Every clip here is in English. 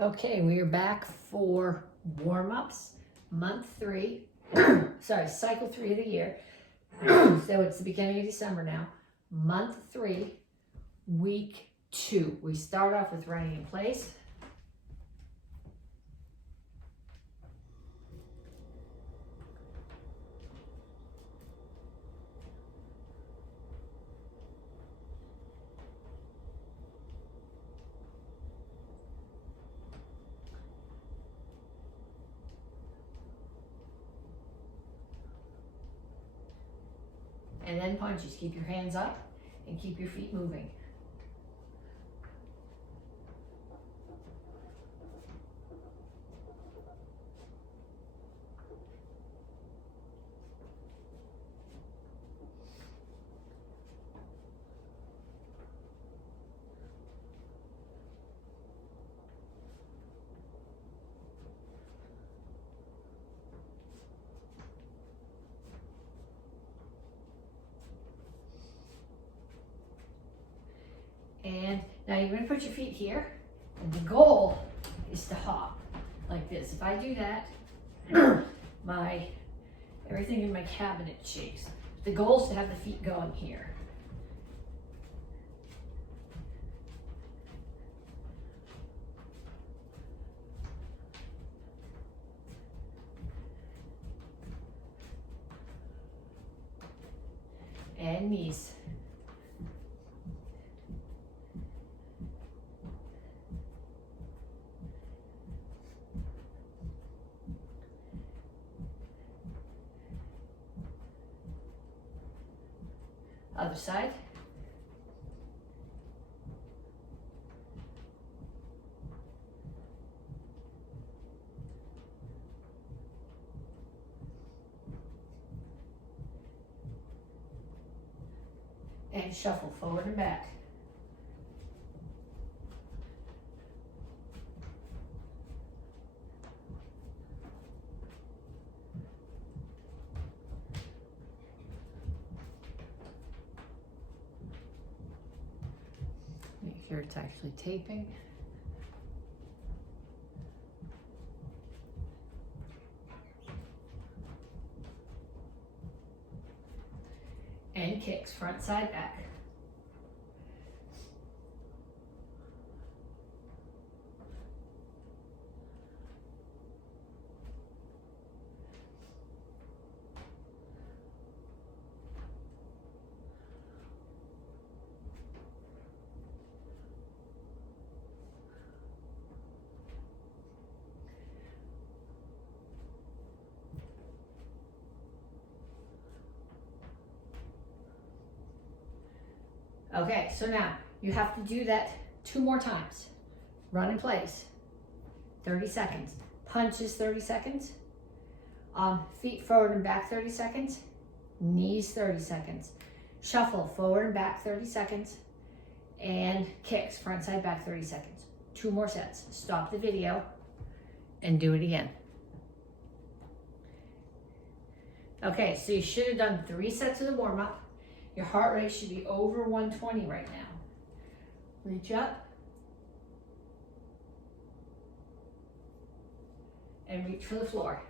Okay, we are back for warm-ups, month 3, sorry, cycle 3 of the year. So it's the beginning of December now. Month 3, week 2. We start off with running in place. And then punches. Keep your hands up and keep your feet moving. And now you're going to put your feet here, and the goal is to hop like this. If I do that, everything in my cabinet shakes. The goal is to have the feet going here. And knees. Other side. And shuffle forward and back. Make sure it's actually taping. And kicks, front, side, back. Okay, so now you have to do that 2 more times. Run in place, 30 seconds. Punches, 30 seconds. Feet forward and back, 30 seconds. Knees, 30 seconds. Shuffle, forward and back, 30 seconds. And kicks, front, side, back, 30 seconds. 2 more sets. Stop the video and do it again. Okay, so you should have done 3 sets of the warm-up. Your heart rate should be over 120 right now. Reach up. And reach for the floor.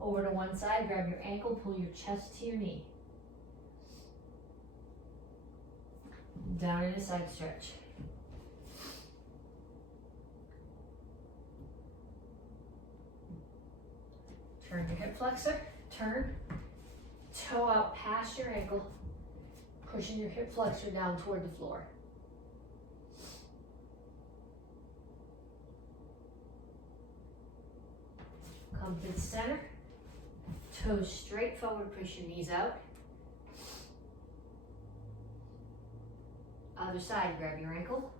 Over to one side, grab your ankle, pull your chest to your knee. Down in a side stretch. Turn your hip flexor, turn, toe out past your ankle, pushing your hip flexor down toward the floor. Come to the center, toes straight forward, push your knees out. Other side, grab your ankle.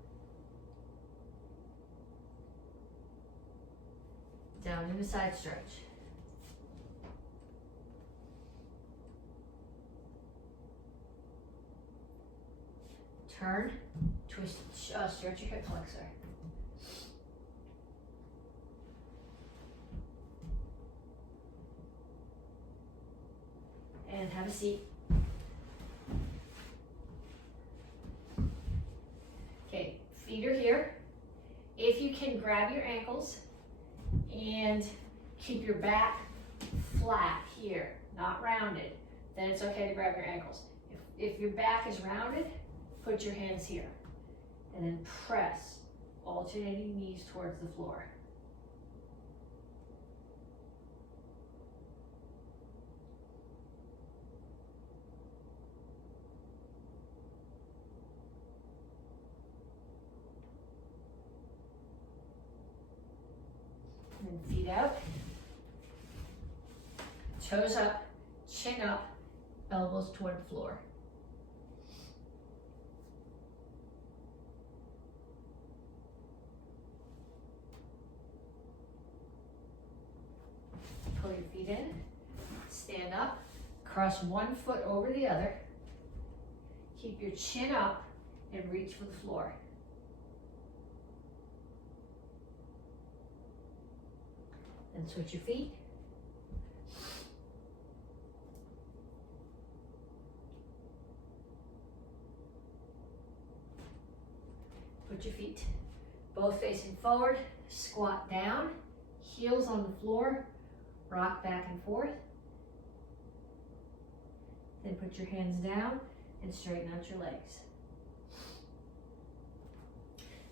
Down in a side stretch. Turn, twist, stretch your hip flexor. And have a seat. can grab your ankles and keep your back flat here, not rounded, then it's okay to grab your ankles. If your back is rounded, put your hands here and then press, alternating knees towards the floor. And feet out, toes up, chin up, elbows toward the floor. Pull your feet in, stand up, cross one foot over the other, keep your chin up and reach for the floor. Then switch your feet. Put your feet both facing forward, squat down, heels on the floor, rock back and forth. Then put your hands down and straighten out your legs.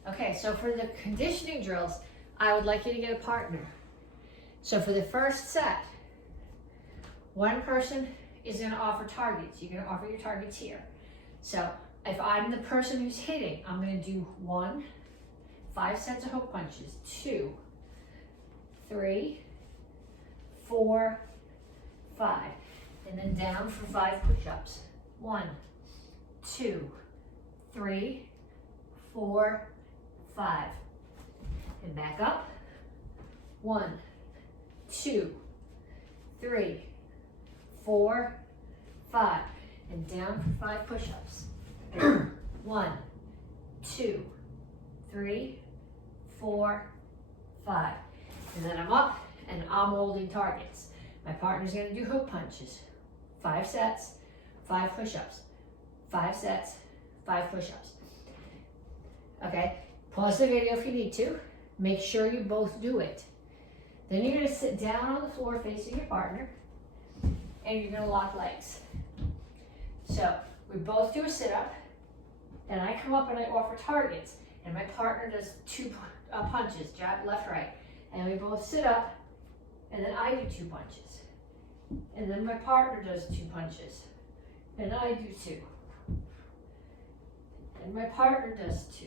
Okay, so for the conditioning drills, I would like you to get a partner. So for the first set, one person is going to offer targets. You're going to offer your targets here. So if I'm the person who's hitting, I'm going to do 1, 5 sets of hook punches, 2, 3, 4, 5, and then down for 5 push-ups. 1, 2, 3, 4, 5, and back up. 1, 2, 3, 4, 5, and down for 5 push-ups. 1, 2, 3, 4, 5, and then I'm up and I'm holding targets. My partner's going to do hook punches. 5 sets, 5 push-ups. 5 sets, 5 push-ups. Okay, pause the video if you need to. Make sure you both do it. Then you're going to sit down on the floor facing your partner, and you're going to lock legs. So we both do a sit-up, and I come up and I offer targets, and my partner does 2 punches, jab, left, right, and we both sit up, and then I do 2 punches, and then my partner does 2 punches, and I do 2, and my partner does 2.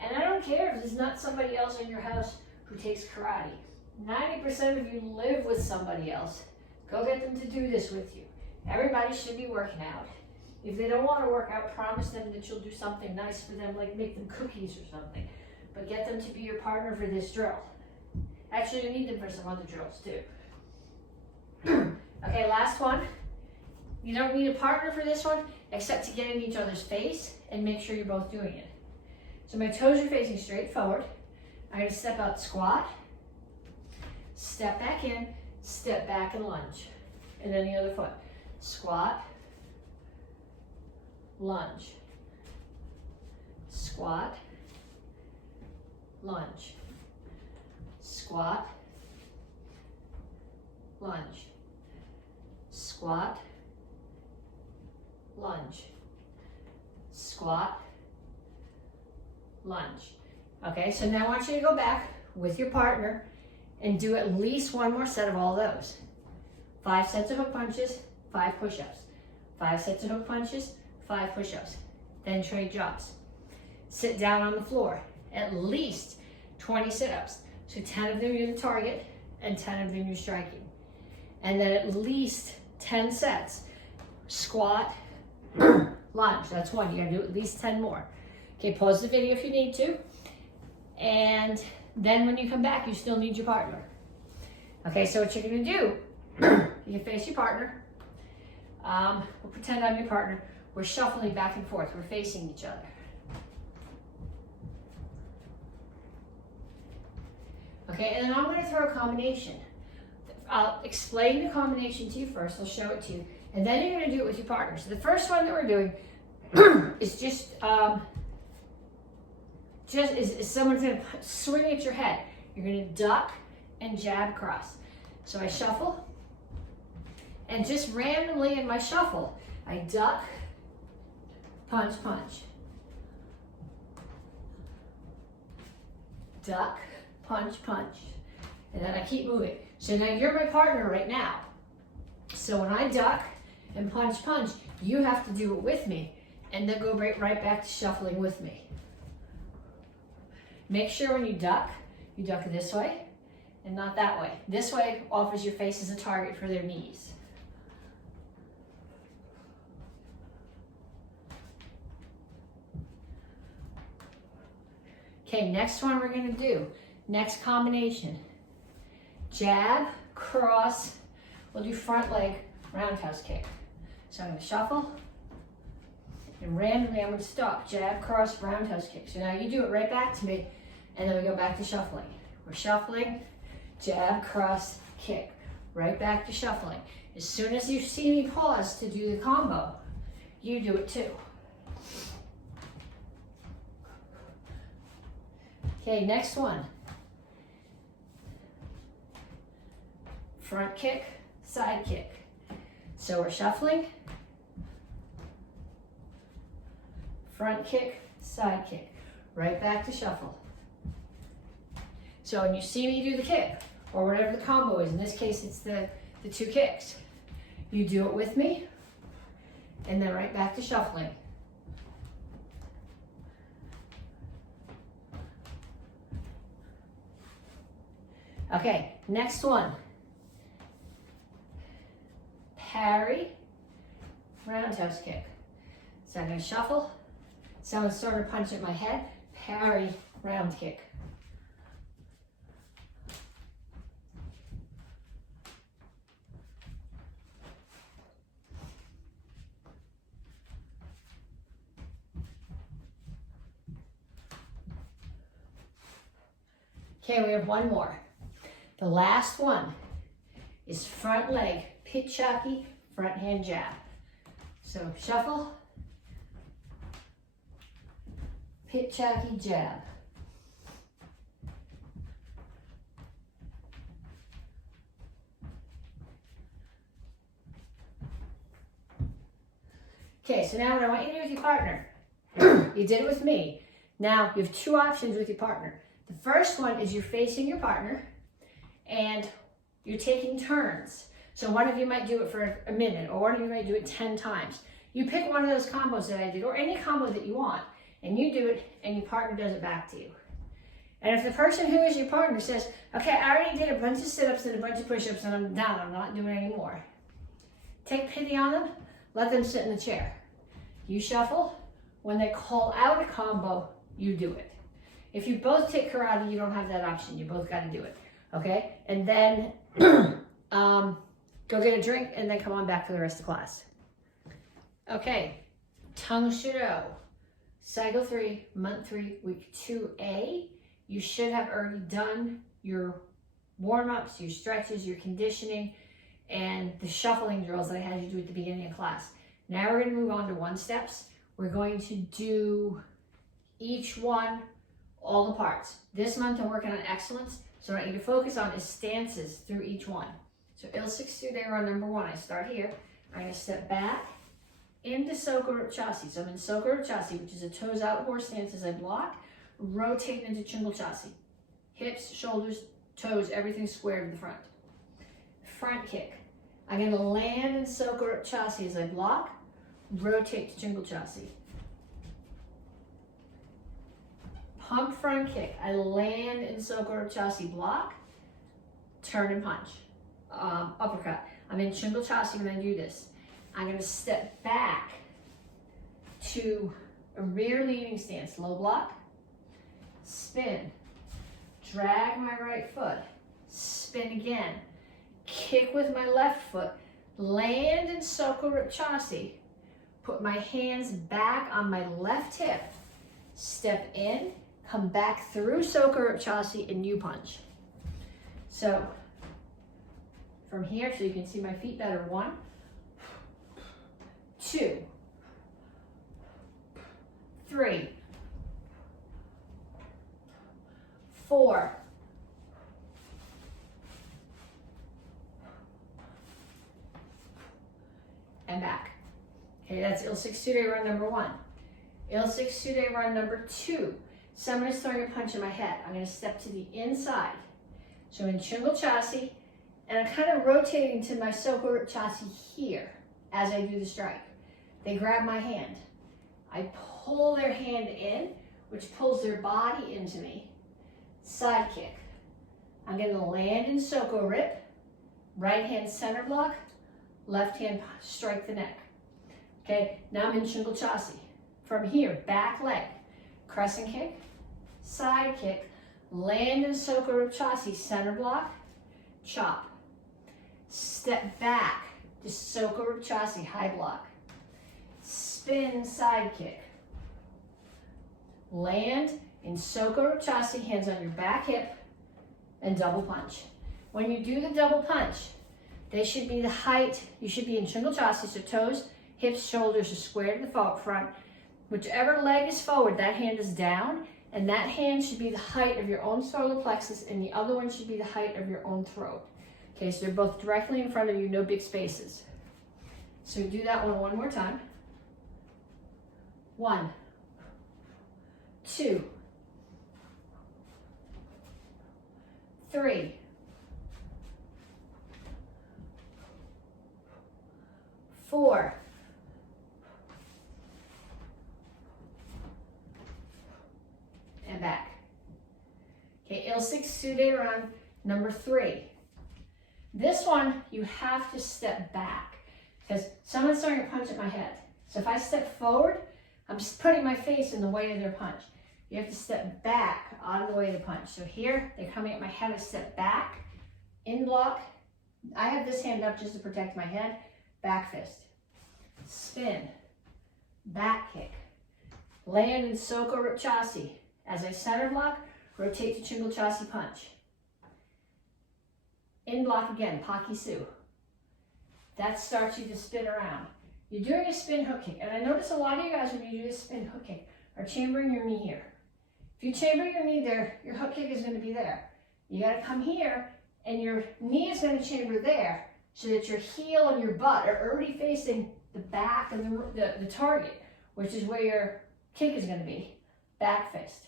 And I don't care if there's not somebody else in your house who takes karate. 90% of you live with somebody else. Go get them to do this with you. Everybody should be working out. If they don't want to work out, promise them that you'll do something nice for them, like make them cookies or something. But get them to be your partner for this drill. Actually, you need them for some other drills too. Okay, last one. You don't need a partner for this one, except to get in each other's face and make sure you're both doing it. So my toes are facing straight forward. I'm going to step out, squat, step back in, step back and lunge. And then the other foot. Squat, lunge, squat, lunge, squat, lunge, squat, lunge, squat, lunge. Okay, so now I want you to go back with your partner and do at least 1 more set of all those. 5 sets of hook punches, 5 push-ups. 5 sets of hook punches, 5 push-ups. Then trade jobs. Sit down on the floor. At least 20 sit-ups. So 10 of them you're the target and 10 of them you're striking. And then at least 10 sets. Squat, lunge. That's 1. You gotta do at least 10 more. Okay, pause the video if you need to. And then when you come back, you still need your partner. Okay, so what you're gonna do, you can face your partner. We'll pretend I'm your partner. We're shuffling back and forth. We're facing each other. Okay, and then I'm gonna throw a combination. I'll explain the combination to you first. I'll show it to you. And then you're gonna do it with your partner. So the first one that we're doing is just just is someone's gonna swing at your head. You're gonna duck and jab cross. So I shuffle, and just randomly in my shuffle, I duck, punch, punch. Duck, punch, punch. And then I keep moving. So now you're my partner right now. So when I duck and punch, punch, you have to do it with me, and then go right back to shuffling with me. Make sure when you duck this way and not that way. This way offers your face as a target for their knees. Okay, next one we're gonna do, next combination. Jab, cross, we'll do front leg, roundhouse kick. So I'm gonna shuffle, and randomly I'm gonna stop, jab, cross, roundhouse kick. So now you do it right back to me, and then we go back to shuffling. We're shuffling, jab, cross, kick. Right back to shuffling. As soon as you see me pause to do the combo, you do it too. Okay, next one. Front kick, side kick. So we're shuffling, front kick, side kick. Right back to shuffle. So when you see me do the kick, or whatever the combo is, in this case it's the two kicks, you do it with me, and then right back to shuffling. Okay, next one. Parry, roundhouse kick. So I'm gonna shuffle. Someone's starting to punch at my head. Parry, round kick. Okay, we have one more. The last one is front leg, Petsching, front hand jab. So shuffle, Petsching jab. Okay, so now what I want you to do with your partner, you did it with me. Now you have two options with your partner. The first one is you're facing your partner and you're taking turns. So one of you might do it for a minute, or one of you might do it 10 times. You pick one of those combos that I did, or any combo that you want, and you do it, and your partner does it back to you. And if the person who is your partner says, okay, I already did a bunch of sit-ups and a bunch of push-ups and I'm done, I'm not doing it anymore, take pity on them, let them sit in the chair. You shuffle. When they call out a combo, you do it. If you both take karate, you don't have that option. You both got to do it, okay? And then go get a drink and then come on back for the rest of class. Okay, Tang Soo Do, cycle 3, month 3, week 2A. You should have already done your warm-ups, your stretches, your conditioning, and the shuffling drills that I had you do at the beginning of class. Now we're going to move on to one-steps. We're going to do each one, all the parts. This month I'm working on excellence, so what I want you to focus on is stances through each one. So Il 6 Day run number 1, I start here. I'm going to step back into Soka Chasi. So I'm in Soka Chasi, which is a toes out horse stance as I block, rotate into Chingal Chasi. Hips, shoulders, toes, everything square to the front. Front kick. I'm going to land in Soka Chasi as I block, rotate to Chingal Chasi. Pump front kick. I land in Soka Chasi, block, turn and punch. Uppercut. I'm in Chingal Chasi when I do this. I'm going to step back to a rear leaning stance, low block, spin, drag my right foot, spin again, kick with my left foot, land in Soka Chasi, put my hands back on my left hip, step in, come back through Soka Chasi and U punch. So from here, so you can see my feet better, 1, 2, 3, Okay, that's Il 6-2 run number 1. Il 6-2 run number 2. Someone is throwing a punch in my head. I'm going to step to the inside. So I'm in Chungal Chassi, and I'm kind of rotating to my Soko Rip Chassi here as I do the strike. They grab my hand. I pull their hand in, which pulls their body into me. Side kick. I'm going to land in Soko Rip. Right hand center block. Left hand strike the neck. Okay, now I'm in Chungal Chassi. From here, back leg. Crescent kick. Side kick. Land in Soko Rip Chassi. Center block. Chop. Step back to Soko Rip Chassi. High block. Spin side kick. Land in Soko Rip Chassi, hands on your back hip, and double punch. When you do the double punch, they should be the height, you should be in Chungal Chassi, so toes, hips, shoulders are square to the front. Whichever leg is forward, that hand is down, and that hand should be the height of your own solar plexus, and the other one should be the height of your own throat. Okay, so they're both directly in front of you, no big spaces. So do that one more time. 1, 2, 3, 4, 'and back. Okay, Il 6-2 run number 3. This one, you have to step back because someone's throwing a punch at my head. So if I step forward, I'm just putting my face in the way of their punch. You have to step back out of the way of the punch. So here, they're coming at my head, I step back, in block. I have this hand up just to protect my head. Back fist. Spin. Back kick. Land in Soko Rip Chassi. As I center block, rotate to Chungal Chassi punch. In block again, Paki Su. That starts you to spin around. You're doing a spin hook kick, and I notice a lot of you guys, when you do a spin hook kick, are chambering your knee here. If you chamber your knee there, your hook kick is going to be there. You got to come here, and your knee is going to chamber there, so that your heel and your butt are already facing the back of the target, which is where your kick is going to be. Back fist.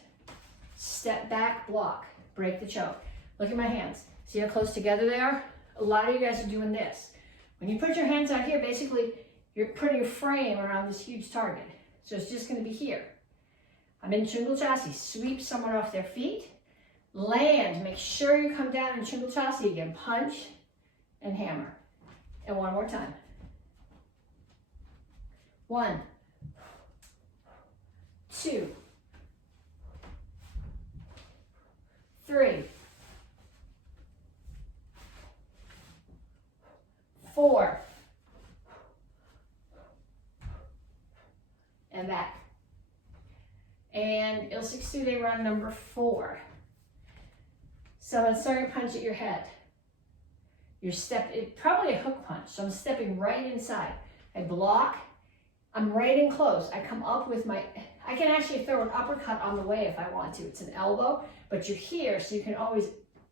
Step back, block, break the choke. Look at my hands. See how close together they are? A lot of you guys are doing this. When you put your hands out here, basically, you're putting a frame around this huge target. So it's just going to be here. I'm in Chungal Chassi. Sweep someone off their feet. Land. Make sure you come down in Chungal Chassi again. Punch and hammer. And one more time. 1, 2, 3, 4, and back. And Il 6-2 run number 4. Someone's throwing a punch at your head. Probably a hook punch. So I'm stepping right inside. I block. I'm right in close. I come up with I can actually throw an uppercut on the way if I want to. It's an elbow, but you're here, so you can always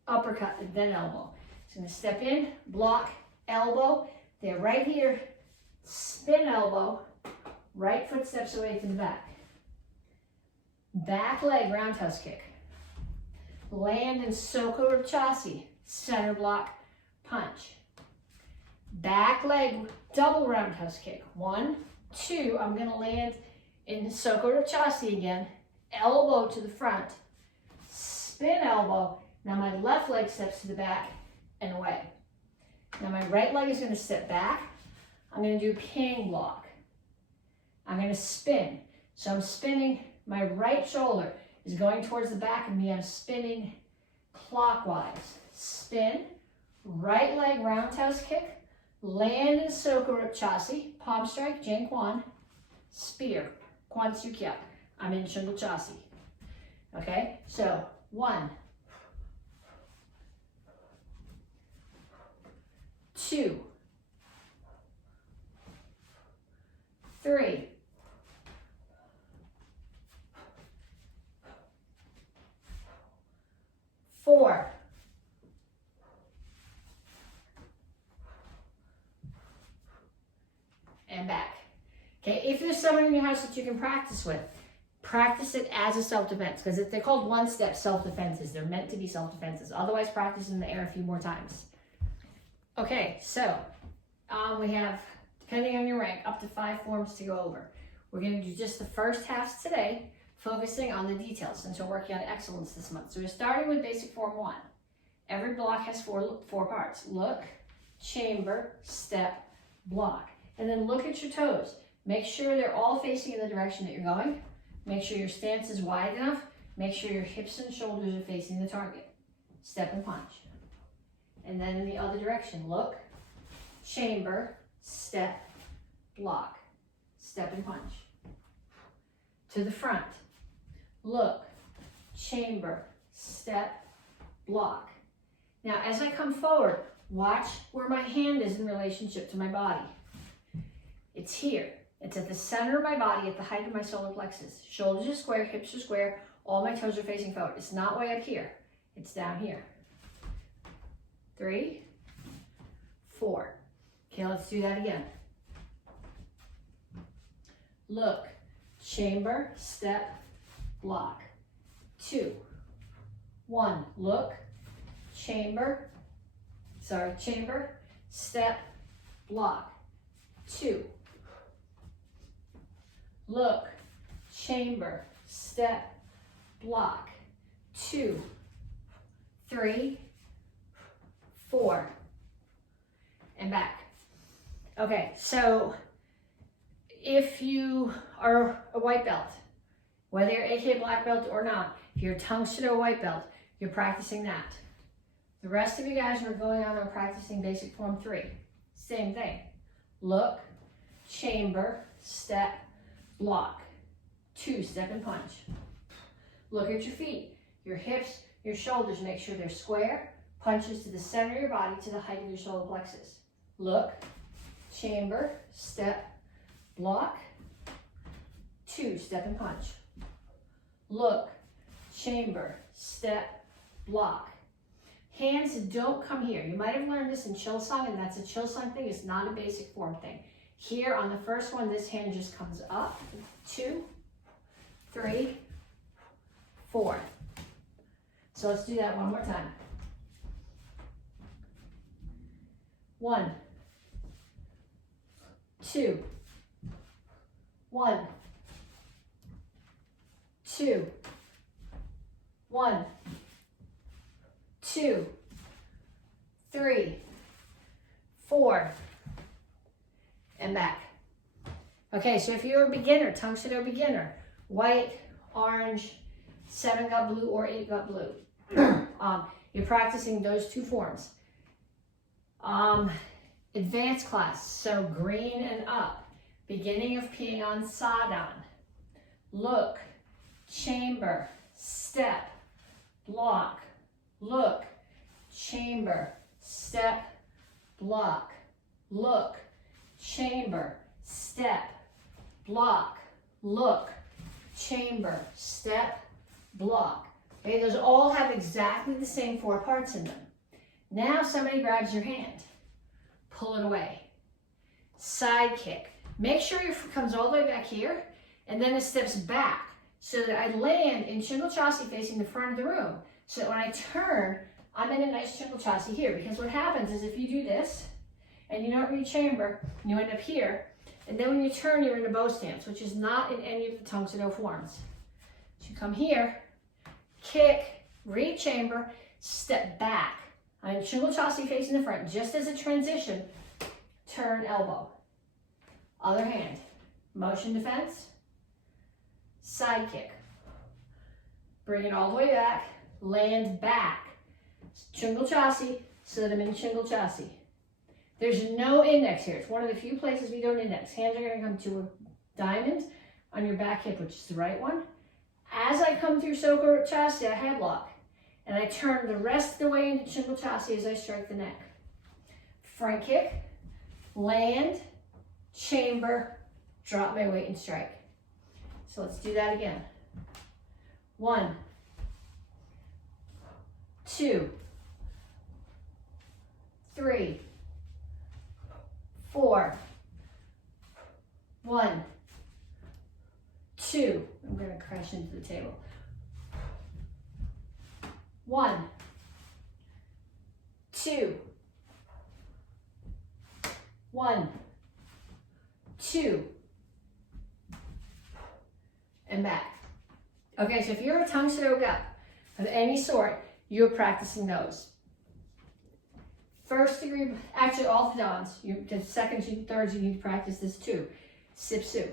uppercut and then elbow. So I'm gonna step in, block, elbow. They're right here. Spin elbow. Right foot steps away to the back. Back leg roundhouse kick. Land in Soko Rip Chassi. Center block, punch. Back leg double roundhouse kick. 1, 2. I'm going to land in Soko Rip Chassi again. Elbow to the front. Spin elbow. Now my left leg steps to the back and away. Now my right leg is going to step back. I'm going to do ping block. I'm going to spin. So I'm spinning. My right shoulder is going towards the back of me. I'm spinning clockwise. Spin. Right leg roundhouse kick. Land in Soko Rip Chassi. Palm strike, Jang Kwan. Spear. Kwan Su Kya. I'm in Chungal Chassi. Okay? So, 1, 2, 3, 4, 'and back. Okay, if there's someone in your house that you can practice with, practice it as a self-defense, because they're called one-step self-defenses. They're meant to be self-defenses. Otherwise, practice in the air a few more times. Okay, so we have, depending on your rank, up to 5 forms to go over. We're going to do just the first halves today, focusing on the details, since we're working on excellence this month. So we're starting with basic form 1. Every block has four parts. Look, chamber, step, block. And then look at your toes. Make sure they're all facing in the direction that you're going. Make sure your stance is wide enough. Make sure your hips and shoulders are facing the target. Step and punch. And then in the other direction, look, chamber, step, block. Step and punch. To the front, look, chamber, step, block. Now, as I come forward, watch where my hand is in relationship to my body. It's here. It's at the center of my body, at the height of my solar plexus. Shoulders are square, hips are square, all my toes are facing forward. It's not way up here. It's down here. 3, 4. Okay, let's do that again. Look, chamber, step, block. 2, 1, look, chamber, step, block. 2, look, chamber, step, block. 2, 3, 4, and back. Okay, so if you are a white belt, whether you're AK black belt or not, if you're Tang Soo Do white belt, you're practicing that. The rest of you guys are going on and practicing basic form 3. Same thing. Look, chamber, step, block. 2, step and punch. Look at your feet, your hips, your shoulders. Make sure they're square. Punches to the center of your body, to the height of your solar plexus. Look, chamber, step, block. 2, step and punch. Look, chamber, step, block. Hands don't come here. You might have learned this in Chill Sung, and that's a Chill Sung thing. It's not a basic form thing. Here on the first one, this hand just comes up. 2, 3, 4. So let's do that one more time. 1, 2, 1, 2, 1, 2, 3, 4, and back. Okay, so if you're a beginner, Tang Soo Do beginner, white, orange, 7-gut blue, or 8-gut blue, you're practicing those 2 forms. Advanced class, so green and up, beginning of peeing on Sadon. Look, chamber, step, block. Look, chamber, step, block. Look, chamber, step, block. Look, chamber, step, block. Okay, those all have exactly the same 4 parts in them. Now somebody grabs your hand, pull it away. Side kick. Make sure your foot comes all the way back here, and then it steps back so that I land in Chingle Chassi facing the front of the room. So that when I turn, I'm in a nice Chingle Chassi here. Because what happens is if you do this, and you don't re-chamber, you end up here, and then when you turn, you're in a bow stance, which is not in any of the Tang Soo Do forms. So you come here, kick, re-chamber, step back. I'm in Chingle Chassi facing the front, just as a transition, turn elbow. Other hand, motion defense, side kick. Bring it all the way back, land back. Chingle Chassi, so that I'm in Chingle Chassi. There's no index here. It's one of the few places we don't index. Hands are gonna come to a diamond on your back hip, which is the right one. As I come through Soko Chassi, I headlock. And I turn the rest of the way into Chingle Chassi as I strike the neck. Front kick, land, chamber, drop my weight and strike. So let's do that again. 1, 2, 3, 4, 1, 2. I'm going to crash into the table. 1, 2. 1, 2. And back. Okay, so if you're a Tang Soo Do guy of any sort, you're practicing those. First degree, actually all the dans, the seconds and thirds, you need to practice this too. Sip Soo.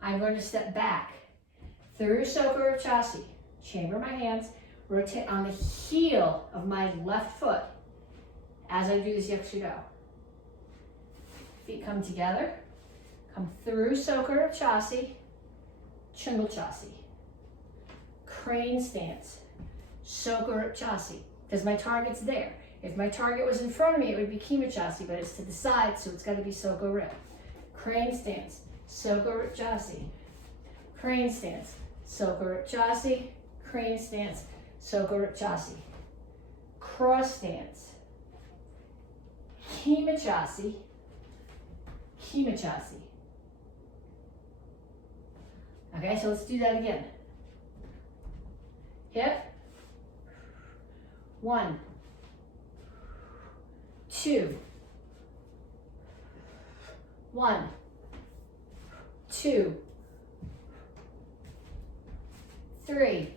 I'm going to step back through Soka Chasi. Chamber my hands, rotate on the heel of my left foot as I do this Yakushudo. Feet come together, come through Soka Chasi, Chungal Chasi. Crane stance, Soka Chasi, because my target's there. If my target was in front of me, it would be Kima Chasi, but it's to the side, so it's got to be Soka Rip. Crane stance, Soka Chasi. Crane stance, Soka Chasi. Crane stance, Soka Chasi. Cross stance, Kima Chasi. Kima Chasi. Okay, so let's do that again. Hip. 1, 2. 1, 2. 3,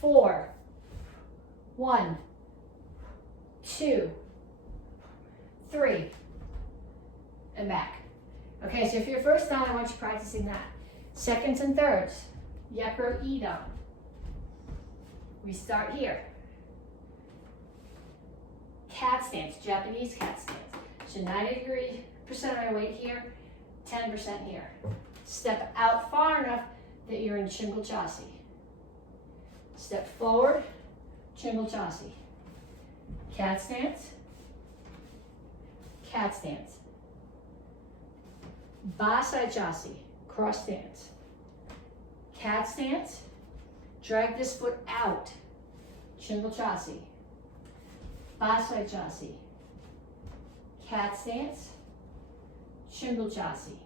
4. 1, 2, 3. And back. Okay, so if you're first down, I want you practicing that. Seconds and thirds. Yakro Idon. We start here. Cat stance, Japanese cat stance. So 90% of my weight here, 10% here. Step out far enough that you're in Chungal Chasi. Step forward, Chungal Chasi. Cat stance, cat stance. Basai Chasi, cross stance. Cat stance, drag this foot out, Chungal Chasi. Basai Chasi. Cat stance, Chungal Chasi.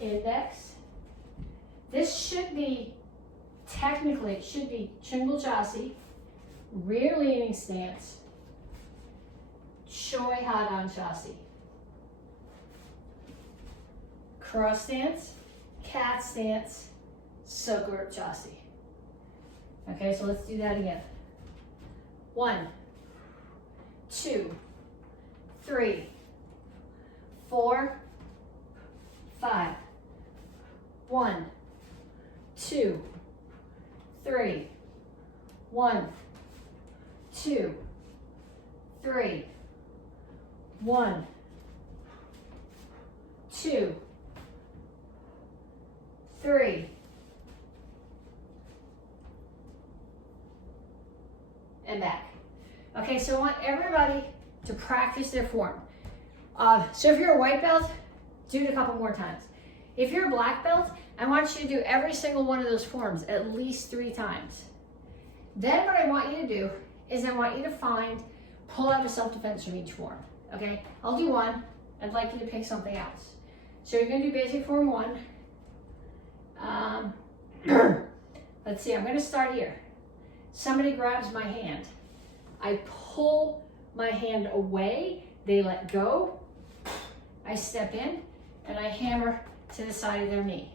Index. This should be, technically, it should be Chungal Chasi, rear leaning stance, Choi Hadan Chasi. Cross stance, cat stance, Soka Chasi. Okay, so let's do that again. 1, 2, 3, 4, 5. 1, 2, 3. 1, 2, 3. 1, 2, 3. And back. Okay, so I want everybody to practice their form. So if you're a white belt, do it a couple more times. If you're a black belt, I want you to do every single one of those forms at least 3 times. Then what I want you to do is I want you to pull out a self-defense from each form. Okay, I'll do one. I'd like you to pick something else. So you're going to do basic form 1. Let's see, I'm going to start here. Somebody grabs my hand. I pull my hand away. They let go. I step in and I hammer to the side of their knee.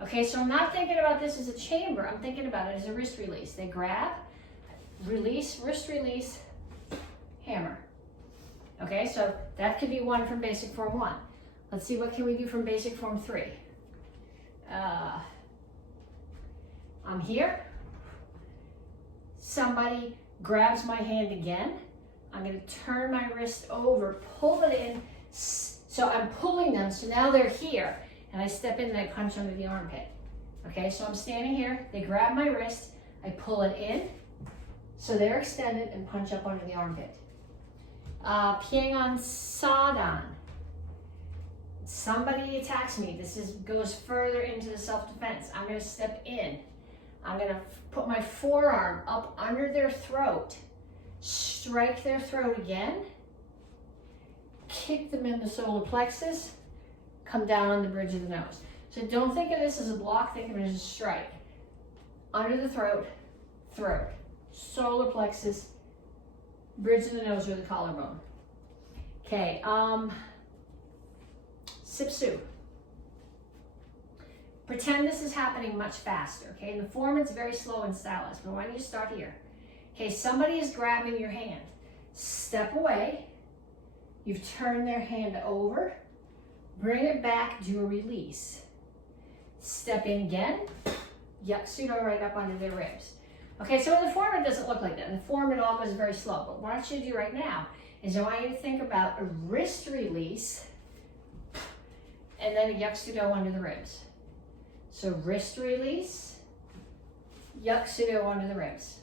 Okay, so I'm not thinking about this as a chamber. I'm thinking about it as a wrist release. They grab, release, wrist release, hammer. Okay, so that could be one from basic form 1. Let's see, what can we do from basic form 3? I'm here. Somebody grabs my hand again. I'm going to turn my wrist over, pull it in. So I'm pulling them, so now they're here. And I step in and I punch under the armpit. Okay, so I'm standing here. They grab my wrist. I pull it in, so they're extended, and punch up under the armpit. Pyongan Sadan. Somebody attacks me. This goes further into the self-defense. I'm going to step in. I'm going to put my forearm up under their throat, strike their throat again, kick them in the solar plexus, come down on the bridge of the nose. So don't think of this as a block, think of it as a strike. Under the throat, throat, solar plexus, bridge of the nose or the collarbone. Okay, Sipsu. Pretend this is happening much faster, okay? In the form, it's very slow and stylized, but I want you to start here. Okay, somebody is grabbing your hand. Step away. You've turned their hand over. Bring it back, do a release. Step in again. Yakusudo right up under their ribs. Okay, so in the form, it doesn't look like that. In the form, it all goes very slow. But what I want you to do right now is I want you to think about a wrist release and then a Yakusudo under the ribs. So wrist release, Yakusudo under the ribs.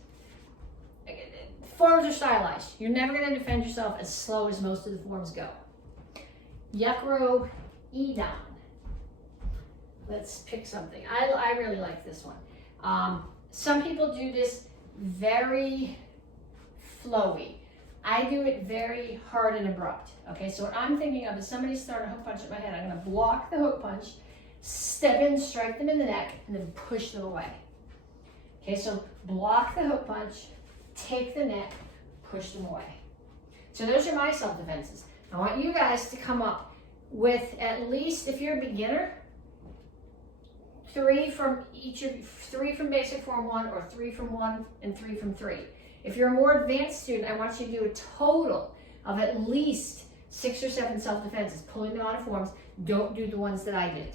Forms are stylized. You're never going to defend yourself as slow as most of the forms go. Yakuro Idan. Let's pick something. I really like this one. Some people do this very flowy. I do it very hard and abrupt. Okay, so what I'm thinking of is somebody starting a hook punch at my head. I'm going to block the hook punch, step in, strike them in the neck, and then push them away. Okay, so block the hook punch, take the neck, push them away. So those are my self-defenses. I want you guys to come up with at least, if you're a beginner, 3 from basic form 1 or 3 from 1 and 3 from 3. If you're a more advanced student, I want you to do a total of at least 6 or 7 self-defenses, pulling them out of forms. Don't do the ones that I did.